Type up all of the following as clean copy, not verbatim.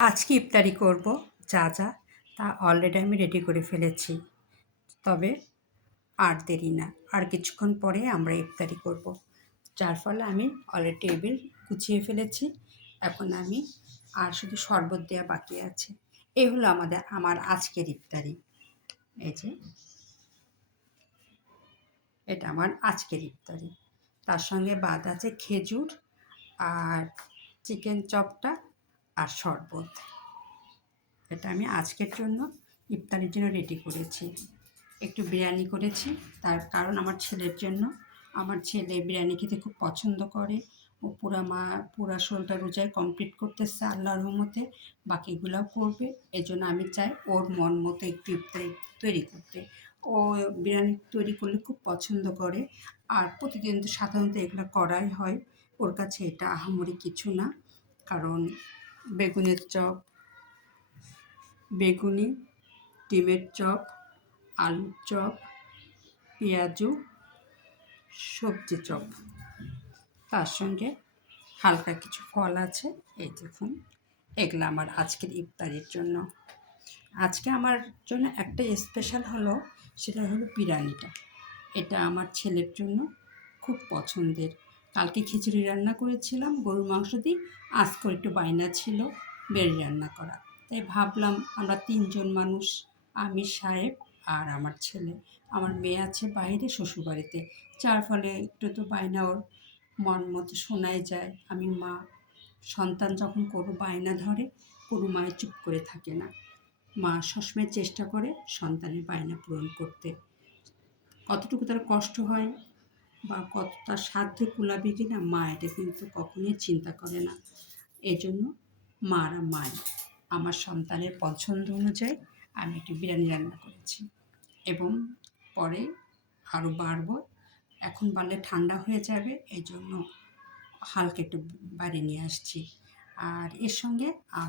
আজকে ইফতারি করব যা যা তা অলরেডি আমি রেডি করে ফেলেছি। তবে আর দেরি না, আর কিছুক্ষণ পরে আমরা ইফতারি করব। যার ফলে আমি অলরেডি টেবিল গুছিয়ে ফেলেছি। এখন আমি আর শুধু শরবত দেওয়া বাকি আছে। এই হলো আমার আজকের ইফতারি। এই যে এটা আমার আজকের ইফতারি। তার সঙ্গে বাদ আছে খেজুর আর চিকেন চপটা আর শরবত। এটা আমি আজকের জন্য ইফতারির জন্য রেডি করেছি। একটু বিরিয়ানি করেছি, তার কারণ আমার ছেলের জন্য। আমার ছেলে বিরিয়ানি খেতে খুব পছন্দ করে। ও পুরা 16টা রোজায় কমপ্লিট করতেছে আল্লাহর রহমতে, বাকিগুলোও করবে। এই জন্য আমি চাই ওর মন মতো একটু ইফতারি তৈরি করতে। ও বিরিয়ানি তৈরি করলে খুব পছন্দ করে। আর প্রতিদিন তো সাধারণত এগুলো করাই হয়। ওর কাছে এটা আহামরি কিছু না। কারণ বেগুনের চপ, বেগুনি, ডিমের চপ, আলুর চপ, পেঁয়াজু, সবজি চপ, তার সঙ্গে হালকা কিছু ফল আছে। এই দেখুন, এগুলো আমার আজকের ইফতারির জন্য। আজকে আমার জন্য একটা স্পেশাল হলো, সেটা হলো বিরিয়ানিটা। এটা আমার ছেলের জন্য খুব পছন্দের। কালকে খিচুড়ি রান্না করেছিলাম গরুর মাংস দিয়ে, আজকে একটু বায়না ছিল বিরিয়ানি রান্না করা। তাই ভাবলাম আমরা 3 জন মানুষ, আমি, সাহেব আর আমার ছেলে। আমার মেয়ে আছে বাইরে শ্বশুরবাড়িতে, যার ফলে একটু তো বায়না ওর মন মতো শোনাই যায়। আমি মা, সন্তান যখন কোনো বায়না ধরে, কোনো মায়ের চুপ করে থাকে না। মা সবসময় চেষ্টা করে সন্তানের বায়না পূরণ করতে। কতটুকু তার কষ্ট হয় বা কত তার সাধ্যে কুলাবে কি না, মা এটা কিন্তু কখনোই চিন্তা করে না। এই জন্য মারা মাই। আমার সন্তানের পছন্দ অনুযায়ী আমি একটি বিরিয়ানি রান্না করেছি এবং পরে আরও বাড়বো। এখন বাড়লে ঠান্ডা হয়ে যাবে, এই জন্য হালকা একটু বাইরে নিয়ে আসছি। আর এর সঙ্গে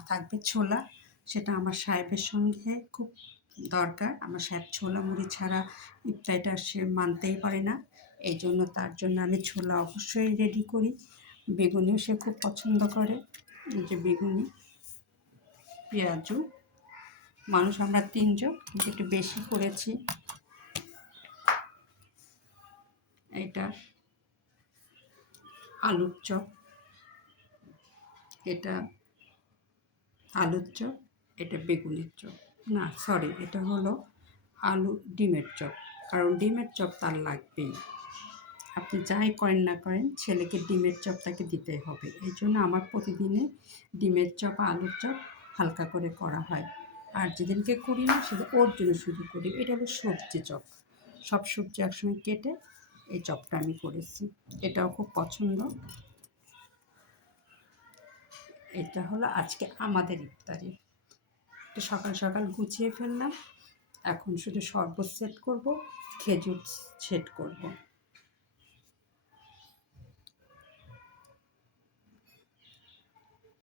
থাকবে ছোলা। সেটা আমার সাহেবের সঙ্গে খুব দরকার। আমার সাহেব ছোলা মুড়ি ছাড়া ইফতারিটা সে মানতেই পারে না। এই জন্য তার জন্য আমি ছোলা অবশ্যই রেডি করি। বেগুনিও সে খুব পছন্দ করে। এই যে বেগুনি, পেঁয়াজু, মানুষ আমরা 3 জন, কিন্তু একটু বেশি করেছি। এটা আলুর চপ, এটা আলুর চপ, এটা বেগুনের চপ, না সরি, এটা হলো আলু ডিমের চপ। কারণ ডিমের চপ তার লাগবেই। আপনি যাই করেন না করেন, ছেলেকে ডিমের চপ তাকে দিতেই হবে। এই জন্য আমার প্রতিদিনে ডিমের চপ, আলুর চপ হালকা করে করা হয়। আর যেদিনকে করি না সেদিন ওর জন্য শুধু করি। এটা হলো সবজি চপ, সব সবজি একসঙ্গে কেটে এই চপটা আমি করেছি। এটাও খুব পছন্দ। এটা হলো আজকে আমাদের ইফতারি। একটু সকাল সকাল গুছিয়ে ফেললাম। এখন শুধু শরবত সেট করব, খেজুর সেট করব।